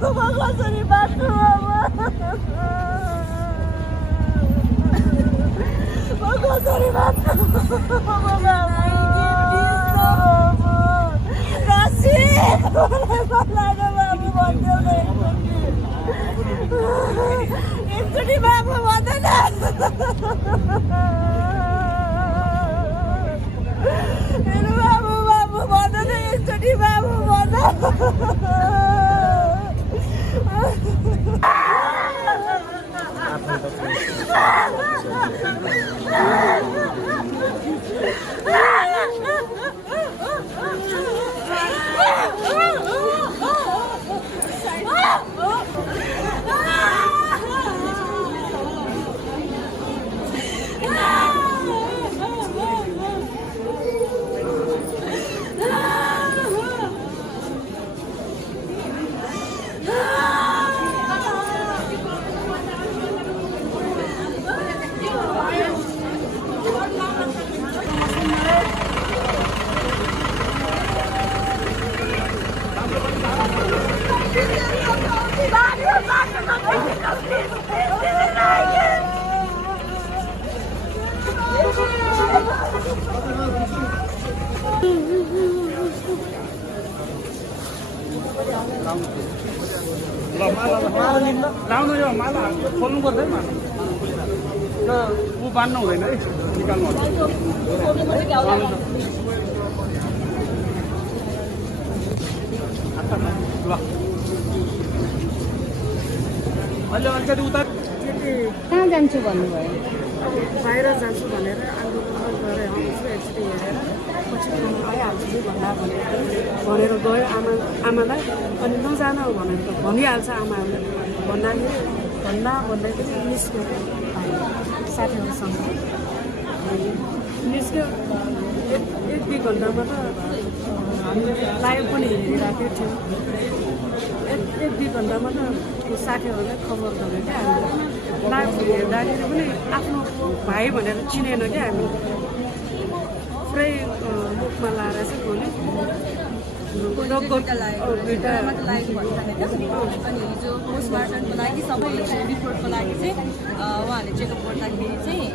कसरी बाँच्नु अब कसरी बाँच्नु एकचोटि बाबु भन्दैन मेरो बाबु बाबु भन्दैन एकचोटि बाबु भन्छ लाउनु यो माला खोल्नु पर्दैन यो ऊ बान्नु हुँदैन है निकाल्नु ल अहिले अलिकति उता कहाँ जान्छु भन्नुभयो बाहिर जान्छु भनेर आन्दोलन गरेर आउँछु एकचोटि हेरेर पछि खानु भइहाल्छु नि भनेर गयो आमालाई अनि नजान भनेर त भनिहाल्छ आमाहरूले भन्दै पनि निस्क्यो साथीहरूसँग निस्क्यो एक दुई घन्टामा त हामीले लाइभ पनि हेरिरहेको थियौँ एक दुई घन्टामा त साथीहरूलाई खबर गऱ्यो क्या हामीले लाइभ हेर्दाखेरि पनि आफ्नो भाइ भनेर चिनेन क्या हामी पुरै मुखमा लाएर चाहिँ बोल्यो अनि हिजो पोस्टमार्टमको लागि सबै रिपोर्टको लागि चाहिँ उहाँहरूले चेकअप गर्दाखेरि चाहिँ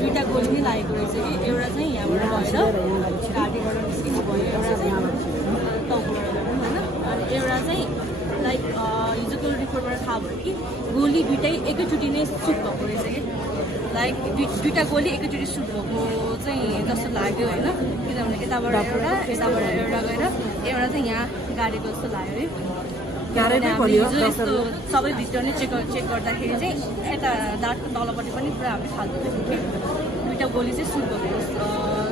दुईवटा गोली नै लागेको रहेछ कि एउटा चाहिँ यहाँबाट भएर घाँटीबाट निस्किनु भयो एउटा चाहिँ टाउकोबाट होइन अनि एउटा चाहिँ लाइक हिजोको रिपोर्टबाट थाहा भयो कि गोली दुइटै एकैचोटि नै सुट भएको रहेछ कि लाइक दुईवटा गोली एकैचोटि सुट भएको चाहिँ जस्तो लाग्यो होइन किनभने यताबाट एउटा गएर एउटा चाहिँ यहाँ गाडीको जस्तो लाग्यो अरे हिजो यस्तो सबै भित्र नै चेक गर्दाखेरि चाहिँ यता दाँतको तलपट्टि पनि पुरा हामीले फाल्टो देख्यौँ कि दुईवटा गोली चाहिँ सुट भएको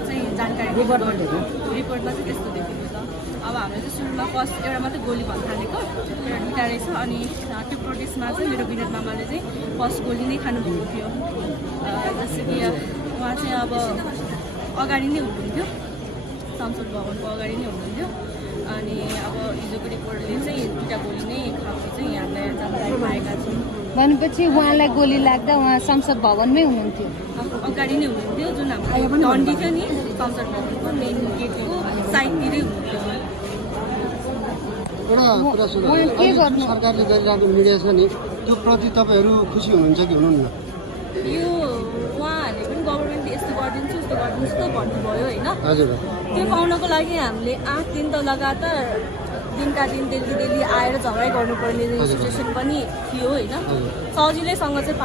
चाहिँ जानकारी रिपोर्टमा चाहिँ त्यस्तो देखेको छ अब हामीले चाहिँ सुरुमा फर्स्ट एउटा मात्रै गोली भन्नु थालेको एउटा दुईवटा रहेछ अनि त्यो प्रोटेस्टमा चाहिँ मेरो विनोद मामाले चाहिँ फर्स्ट गोली नै खानुभएको थियो जस्तो कि उहाँ चाहिँ अब अगाडि नै हुनुहुन्थ्यो संसद भवनको अगाडि नै हुनुहुन्थ्यो अनि अब हिजोको रिपोर्टले चाहिँ दुईवटा गोली नै खाएको चाहिँ हामीलाई जानकारी पाएका छौँ भनेपछि उहाँलाई गोली लाग्दा उहाँ संसद भवनमै हुनुहुन्थ्यो अगाडि नै हुनुहुन्थ्यो जुन हाम्रो डन्डी थियो नि संसद भवनको मेन गेटको साइडतिरै हुनुहुन्थ्यो एउटा कुरा सुन्नु सरकारले गरिरहेको मिडिया छ नि त्यो प्रति तपाईँहरू खुसी हुनुहुन्छ कि हुनुहुन्न यो उहाँहरूले पनि गभर्मेन्टले यस्तो गरिदिन्छु उस्तो गरिदिन्छु त भन्नुभयो होइन हजुर त्यो पाउनको लागि हामीले 8 दिन त लगातार दिनका दिन डेली आएर झगडा गर्नुपर्ने सिचुएसन पनि थियो होइन सजिलैसँग चाहिँ